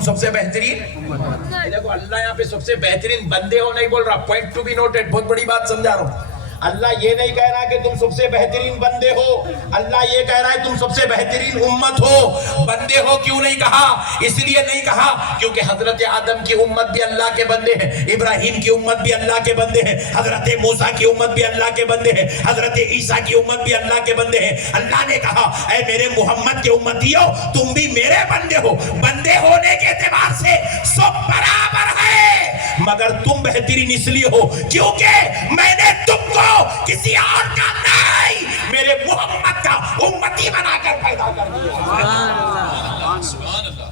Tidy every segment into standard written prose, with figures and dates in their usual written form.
تم سب سے بہترین دیکھو اللہ یہاں پہ سب سے بہترین بندے ہو نہیں بول رہا, پوائنٹ ٹو بی نوٹڈ, بہت بڑی بات سمجھا رہا ہوں. اللہ یہ نہیں کہہ رہا کہ تم سب سے بہترین بندے ہو, اللہ یہ کہہ رہا ہے تم سب سے بہترین امت ہو. بندے ہو کیوں نہیں کہا؟ اس لیے نہیں کہا کیونکہ حضرت آدم کی امت بھی اللہ کے بندے ہیں, ابراہیم کی امت بھی اللہ کے بندے ہیں, حضرت موسیٰ کی امت بھی اللہ کے بندے ہیں, حضرت عیسیٰ کی امت بھی اللہ کے بندے ہیں. اللہ نے کہا اے میرے محمد کے امتیو تم بھی میرے بندے ہو. بندے ہونے کے اعتبار سے سب برابر ہے, مگر تم بہترین اس لیے ہو کیونکہ میں نے تم کو کسی اور کا نہیں میرے محمد کا امتی بنا کر پیدا کر دیا.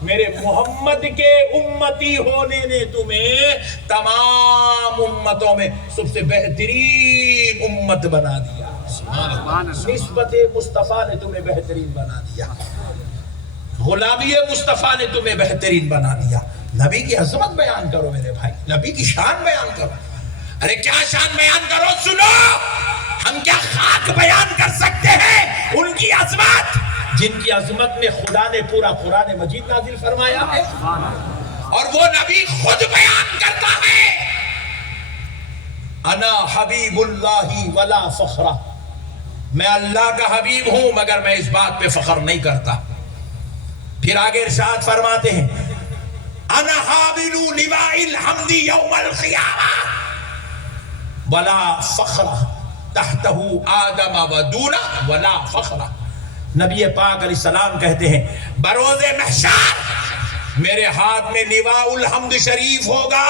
میرے محمد کے امتی ہونے نے تمہیں تمام امتوں میں سب سے بہترین امت بنا دیا. نسبت مصطفیٰ نے تمہیں بہترین بنا دیا, غلامی مصطفیٰ نے تمہیں بہترین بنا دیا. نبی کی عظمت بیان کرو میرے بھائی, نبی کی شان بیان کرو. ارے کیا شان بیان کرو, سنو, ہم کیا خاک بیان کر سکتے ہیں ان کی عظمت جن کی عظمت میں خدا نے پورا قرآن مجید نازل فرمایا ہے, اور وہ نبی خود بیان کرتا ہے انا حبیب اللہ ولا فخرہ, میں اللہ کا حبیب ہوں مگر میں اس بات پہ فخر نہیں کرتا. پھر آگے ارشاد فرماتے ہیں انا حامل لواء الحمد یوم القیامہ ولا فخرہ تحتہ آدم و دونہ ولا فخرہ. نبی پاک علیہ السلام کہتے ہیں بروز محشر میرے ہاتھ میں لواء الحمد شریف ہوگا,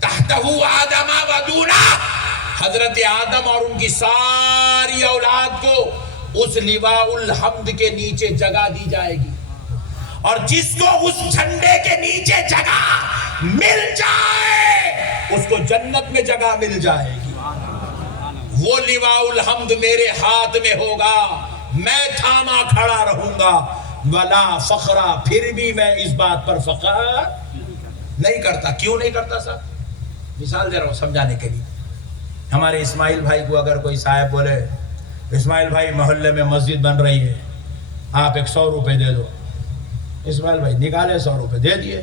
تحتہ آدم و دونہ, حضرت آدم اور ان کی ساری اولاد کو اس لواء الحمد کے نیچے جگہ دی جائے گی, اور جس کو اس جھنڈے کے نیچے جگہ مل جائے اس کو جنت میں جگہ مل جائے گی. وہ لواء الحمد میرے ہاتھ میں ہوگا, میں تھاما کھڑا رہوں گا, ولا فخرہ, پھر بھی میں اس بات پر فخر نہیں کرتا. کیوں نہیں کرتا صاحب؟ مثال دے رہا ہوں سمجھانے کے لیے. ہمارے اسماعیل بھائی کو اگر کوئی صاحب بولے اسماعیل بھائی محلے میں مسجد بن رہی ہے, آپ 100 روپے دے دو. اسماعیل بھائی نکالے 100 روپے دے دیے.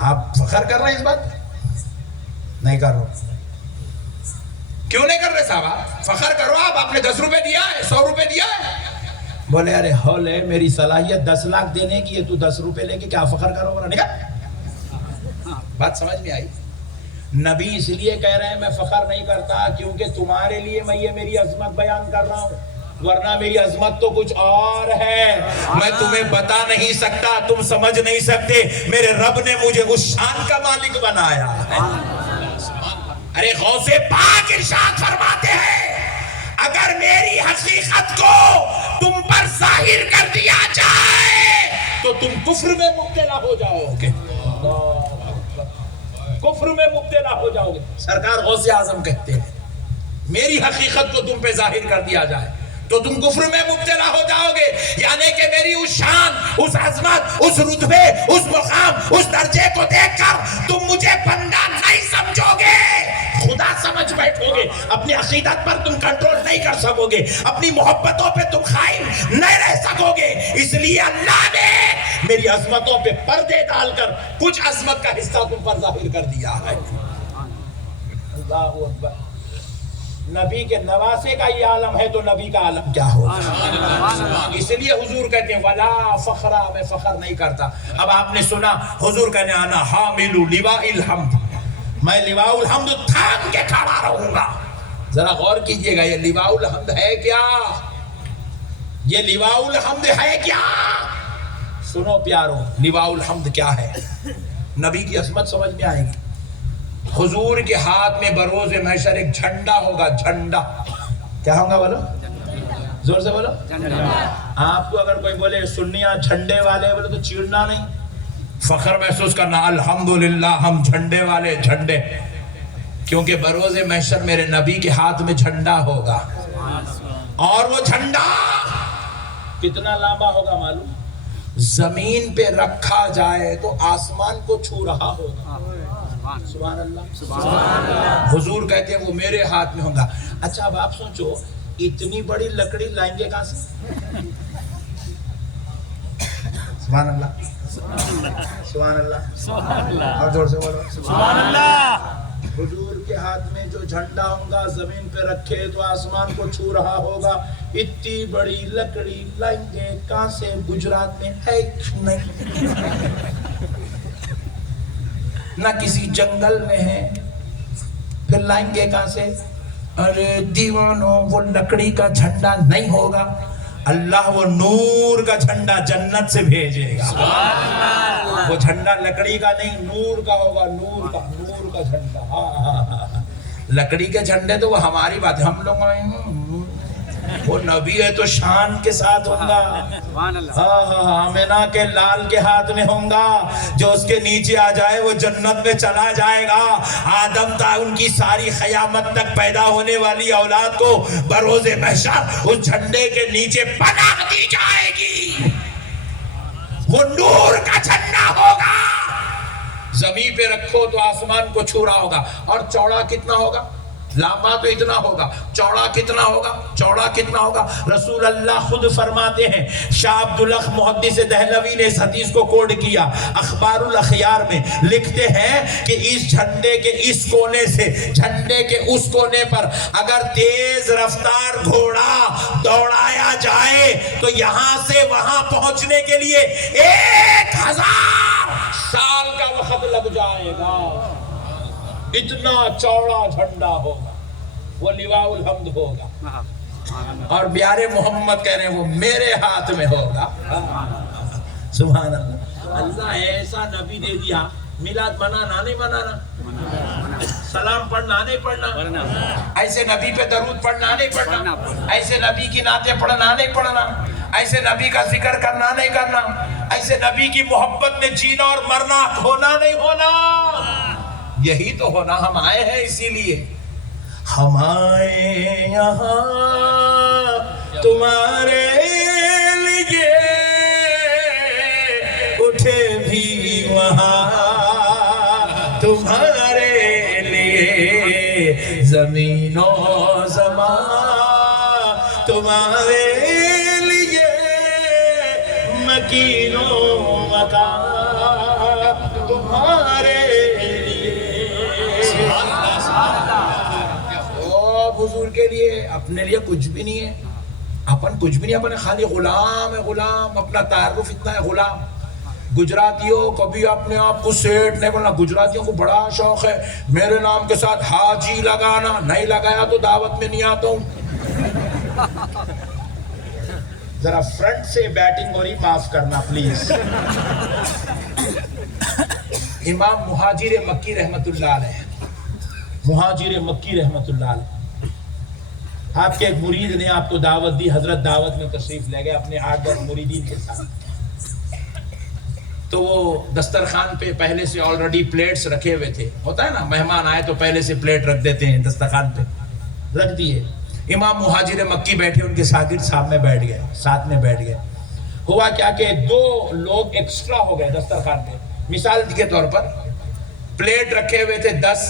آپ فخر کر رہے ہیں اس بات؟ نہیں کر رہے. کیوں نہیں کر رہے صاحب؟ آپ فخر کرو, آپ نے 10 روپے دیا ہے, 100 روپے دیا ہے. بولے ارے ہول ہے, میری صلاحیت 10 لاکھ دینے کی ہے, تو 10 روپے لے کے کیا فخر کرو گا؟ نکال. بات سمجھ میں آئی؟ نبی اس لیے کہہ رہے ہیں میں فخر نہیں کرتا کیونکہ تمہارے لیے میں یہ میری عظمت بیان کر رہا ہوں, ورنہ میری عظمت تو کچھ اور ہے, میں تمہیں بتا نہیں سکتا, تم سمجھ نہیں سکتے. میرے رب نے مجھے اس شان کا مالک بنایا ہے. ارے غوث پاک ارشاد فرماتے ہیں اگر میری حقیقت کو تم پر ظاہر کر دیا جائے تو تم کفر میں مبتلا ہو جاؤ گے, کفر میں مبتلا ہو جاؤ گے. سرکار غوث اعظم کہتے ہیں میری حقیقت کو تم پہ ظاہر کر دیا جائے تو تم کفر میں مبتلا ہو جاؤ گے. یعنی کہ میری اس شان, اس عظمت, اس رتبے, اس مقام, اس درجے کو دیکھ کر تم مجھے بندہ نہیں سمجھو گے, خدا سمجھ بیٹھو گے. اپنی عقیدت پر تم کنٹرول نہیں کر سکو گے, اپنی محبتوں پہ تم قائم نہیں رہ سکو گے. اس لیے اللہ نے میری عظمتوں پہ پردے ڈال کر کچھ عظمت کا حصہ تم پر ظاہر کر دیا ہے. اللہ اکبر. نبی کے نواسے کا یہ عالم ہے تو نبی کا عالم کیا ہوگا؟ اس لیے حضور کہتے ہیں ولا فخرہ, میں فخر نہیں کرتا. اب آپ نے سنا حضور کہنے انا حامل لواء الحمد, میں لواء الحمد تھام کے کھڑا رہوں گا. ذرا غور کیجئے گا یہ لواء الحمد ہے کیا؟ یہ لواء الحمد ہے کیا؟ سنو پیارو, لواء الحمد کیا ہے؟ نبی کی عظمت سمجھ میں آئے گی. حضور کے ہاتھ میں بروز محشر ایک جھنڈا ہوگا. جھنڈا کیا ہوگا بولو, زور سے بولو. آپ کو اگر کوئی بولے سنیاں جھنڈے والے بولے تو چیڑنا نہیں, فخر محسوس کرنا الحمدللہ ہم جھنڈے والے. جھنڈے کیونکہ بروز محشر میرے نبی کے ہاتھ میں جھنڈا ہوگا, اور وہ جھنڈا کتنا لمبا ہوگا معلوم؟ زمین پہ رکھا جائے تو آسمان کو چھو رہا ہوگا. سبحان اللہ. حضور کہتے ہیں وہ میرے ہاتھ میں ہوگا. اچھا اب آپ سوچو اتنی بڑی لکڑی لائیں گے کہاں سے؟ سبحان اللہ، سبحان اللہ، اور زور سے بولو سبحان اللہ۔ حضور کے ہاتھ میں جو جھنڈا ہوگا زمین پہ رکھے تو آسمان کو چھو رہا ہوگا، اتنی بڑی لکڑی لائیں گے کہاں سے؟ گجرات میں ہے نہیں، نہ کسی جنگل میں ہے، پھر لائیں گے کہاں سے؟ ارے دیوانوں، وہ لکڑی کا جھنڈا نہیں ہوگا، اللہ وہ نور کا جھنڈا جنت سے بھیجے گا۔ وہ جھنڈا لکڑی کا نہیں، نور کا ہوگا، نور کا جھنڈا۔ لکڑی کے جھنڈے تو وہ ہماری بات ہے، ہم لوگ وہ نبی ہے تو شان کے ساتھ ہوں گا۔ آمینہ کے لال کے ہاتھ میں ہوں گا، جو اس کے نیچے آ جائے وہ جنت میں چلا جائے گا۔ آدم تا ان کی ساری قیامت تک پیدا ہونے والی اولاد کو بروز محشر اس جھنڈے کے نیچے پناہ دی جائے گی۔ وہ نور کا جھنڈا ہوگا، زمین پہ رکھو تو آسمان کو چھو رہا ہوگا۔ اور چوڑا کتنا ہوگا؟ لمبا تو اتنا ہوگا، چوڑا کتنا ہوگا؟ چوڑا کتنا ہوگا؟ رسول اللہ خود فرماتے ہیں، شاہ عبدالحق محدث دہلوی نے اس حدیث کو کوڈ کیا، اخبار الاخیار میں لکھتے ہیں کہ اس جھنڈے کے اس کونے سے جھنڈے کے اس کونے پر اگر تیز رفتار گھوڑا دوڑایا جائے تو یہاں سے وہاں پہنچنے کے لیے 1000 سال کا وقت لگ جائے گا۔ اتنا چوڑا جھنڈا ہوگا، وہ لواء الحمد ہوگا، اور پیارے محمد کہہ رہے ہیں وہ میرے ہاتھ میں ہوگا۔ سبحان اللہ۔ اللہ ایسا نبی دے دیا، میلاد منانا نہیں منانا، سلام پڑھنا نہیں پڑھنا، ایسے نبی پہ درود پڑھنا نہیں پڑھنا، ایسے نبی کی نعتیں پڑھنا نہیں پڑھنا، ایسے نبی کا ذکر کرنا نہیں کرنا، ایسے نبی کی محبت میں جینا اور مرنا، ہونا نہیں ہونا۔ یہی تو ہونا، ہم آئے ہیں اسی لیے، ہم آئے یہاں تمہارے لیے، اٹھے بھی وہاں تمہارے لیے، زمین و زمان تمہارے لیے، مکین و مکان تمہارے حضور کے لیے، اپنے لیے کچھ بھی نہیں ہے، اپن کچھ بھی نہیں، اپنے خالی غلام ہے، غلام، اپنا تعارف اتنا ہے غلام۔ گجراتیوں کبھی اپنے آپ کو سیٹ نہیں بولنا، گجراتیوں کو بڑا شوق ہے میرے نام کے ساتھ حاجی لگانا، نہیں لگایا تو دعوت میں نہیں آتا ہوں۔ ذرا فرنٹ سے بیٹنگ ہو رہی، معاف کرنا پلیز۔ امام مہاجر مکی رحمت اللہ علیہ، مہاجر مکی رحمت اللہ علیہ، آپ کے ایک مرید نے آپ کو دعوت دی، حضرت دعوت میں تشریف لے گئے اپنے 8-10 مریدین کے ساتھ، تو وہ دسترخوان پہ پہلے سے آلریڈی پلیٹس رکھے ہوئے تھے، ہوتا ہے نا مہمان آئے تو پہلے سے پلیٹ رکھ دیتے ہیں، دسترخوان پہ رکھ دیے۔ امام مہاجر مکی بیٹھے، ان کے شاگرد ساتھ میں بیٹھ گئے۔ ہوا کیا کہ 2 لوگ ایکسٹرا ہو گئے دسترخوان پہ، مثال کے طور پر پلیٹ رکھے ہوئے تھے 10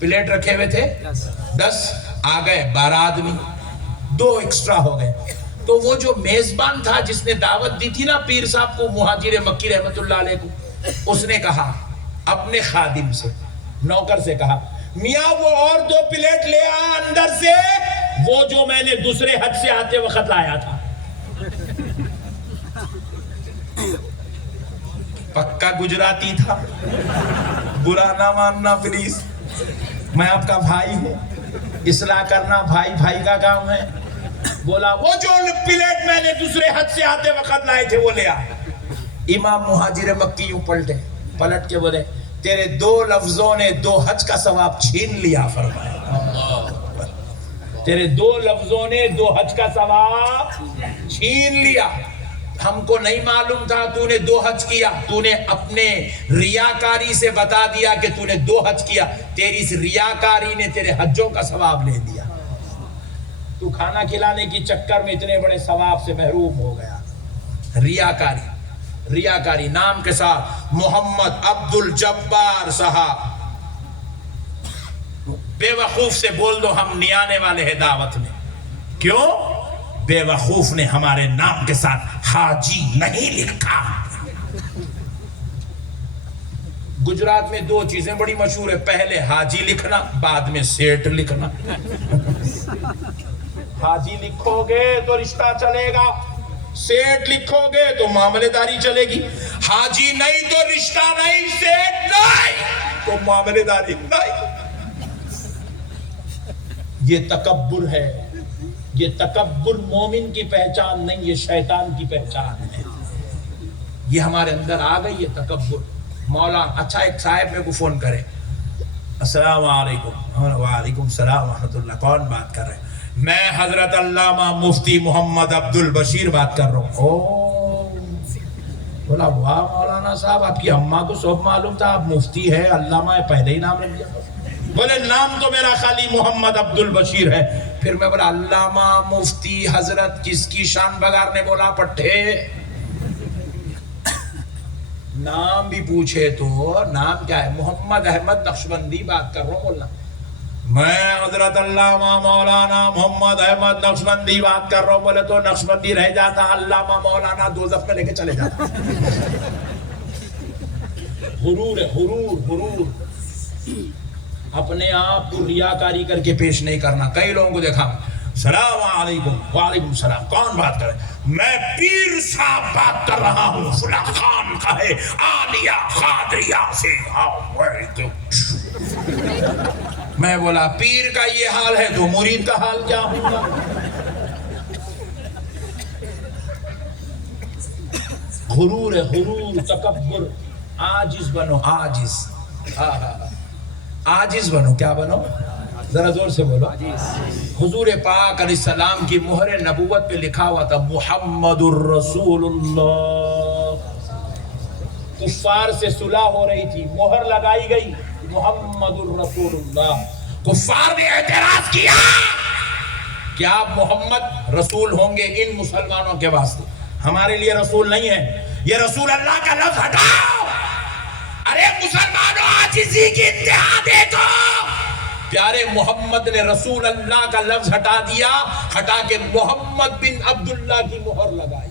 پلیٹ رکھے ہوئے تھے 10، آ گئے 12 آدمی، 2 ایکسٹرا ہو گئے۔ تو وہ جو میزبان تھا جس نے دعوت دی تھی نا پیر صاحب کو، مہاجر مکی رحمت اللہ علیہ کو، اس نے کہا اپنے خادم سے، نوکر سے کہا، میاں وہ اور 2 پلیٹ لے آ اندر سے، وہ جو میں نے دوسرے حج سے آتے وقت لایا تھا۔ پکا گجراتی تھا، برا نہ ماننا پلیز، میں آپ کا بھائی ہوں، اصلاح کرنا بھائی بھائی کا کام ہے۔ بولا وہ جو پلیٹ میں نے دوسرے حج سے آتے وقت لائے تھے وہ لے آ۔ امام مہاجر مکی یوں پلٹ کے بولے، تیرے 2 لفظوں نے 2 حج کا ثواب چھین لیا، فرمایا تیرے 2 لفظوں نے 2 حج کا ثواب چھین لیا۔ ہم کو نہیں معلوم تھا تو نے 2 حج کیا، تو نے اپنے ریاکاری سے بتا دیا کہ تو نے 2 حج کیا، تیری اس ریاکاری نے تیرے حجوں کا ثواب لے دیا۔ تو کھانا کھلانے کی چکر میں اتنے بڑے ثواب سے محروم ہو گیا۔ ریاکاری نام کے ساتھ محمد عبد الجبار صاحب، بے وقوف سے بول دو ہم نہیں آنے والے ہیں دعوت میں، کیوں؟ بے وقوف نے ہمارے نام کے ساتھ حاجی نہیں لکھا۔ گجرات میں دو چیزیں بڑی مشہور ہے، پہلے حاجی لکھنا، بعد میں سیٹ لکھنا۔ حاجی لکھو گے تو رشتہ چلے گا، سیٹ لکھو گے تو معاملے داری چلے گی۔ حاجی نہیں تو رشتہ نہیں، سیٹ نہیں تو معاملے داری نہیں۔ یہ تکبر ہے، یہ تکبر مومن کی پہچان نہیں، یہ شیطان کی پہچان ہے۔ یہ ہمارے اندر آ گئی ہے تکبر۔ مولا اچھا ایک صاحب میرے کو فون کرے، السلام علیکم۔ وعلیکم السلام ورحمۃ اللہ، کون بات کر رہے ہیں؟ میں حضرت علامہ مفتی محمد عبد البشیر بات کر رہا ہوں۔ بولا واہ مولانا صاحب، آپ کی اماں کو سب معلوم تھا آپ مفتی ہے، علامہ ہے، پہلے ہی نام رکھ دیا۔ بولے نام تو میرا خالی محمد عبد البشیر ہے۔ پھر میں بولا علامہ مفتی حضرت کس کی شان بگارنے بولا پٹھے؟ نام بھی پوچھے تو نام کیا ہے؟ محمد احمد نقشبندی بات کر رہا ہوں۔ بولنا میں حضرت علامہ مولانا محمد احمد نقشبندی بات کر رہا ہوں۔ بولے تو نقشبندی رہ جاتا، علامہ مولانا دوزخ میں لے کے چلے جاتا۔ غرور ہے، غرور۔ اپنے آپ کو ریاکاری کر کے پیش نہیں کرنا۔ کئی لوگوں کو دیکھا، السلام علیکم، وعلیکم السلام، کون بات کر رہے ہیں؟ میں پیر صاحب بات کر رہا ہوں، فلاں خان کا ہے، عالیہ قادریہ سے۔ میں بولا پیر کا یہ حال ہے تو مرید کا حال کیا ہوگا؟ غرور ہے، غرور، تکبر۔ عاجز بنو، عاجز۔ عاجز بنو، کیا بنو؟ ذرا زور سے بولو۔ حضور پاک علیہ السلام کی مہر نبوت پہ لکھا ہوا تھا محمد الرسول اللہ۔ کفار سے صلح ہو رہی تھی، مہر لگائی گئی محمد الرسول اللہ۔ کفار نے اعتراض کیا کہ آپ محمد رسول ہوں گے ان مسلمانوں کے واسطے، ہمارے لیے رسول نہیں ہے، یہ رسول اللہ کا لفظ ہٹاؤ۔ ارے مسلمانوں، عاجزی کی انتہا دیکھو۔ پیارے محمد نے رسول اللہ کا لفظ ہٹا دیا، ہٹا کے محمد بن عبداللہ کی مہر لگائی۔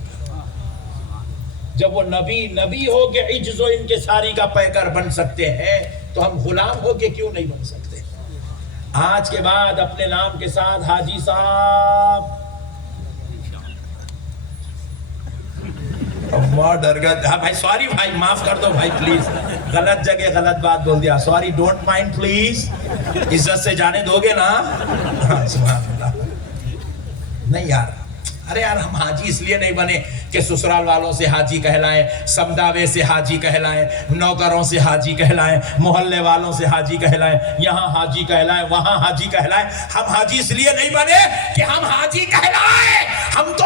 جب وہ نبی ہو کے عجز و انکساری کا پیکر بن سکتے ہیں تو ہم غلام ہو کے کیوں نہیں بن سکتے؟ آج کے بعد اپنے نام کے ساتھ حاجی صاحب، ماں ڈر گیا۔ ہاں بھائی سوری، بھائی معاف کر دو بھائی پلیز، غلط جگہ غلط بات بول دیا، سوری، ڈونٹ مائنڈ پلیز، عزت سے جانے دو گے نا؟ ہاں سبحان اللہ۔ نہیں یار، ارے یار ہم حاجی اس لیے نہیں بنے کہ سسرال والوں سے حاجی کہلائیں، سمداوے سے حاجی کہلائیں، نوکروں سے حاجی کہلائیں، محلے والوں سے حاجی کہلائیں، یہاں حاجی کہلائیں، وہاں حاجی کہلائیں۔ ہم حاجی اس لیے نہیں بنے کہ ہم حاجی کہلائیں، ہم تو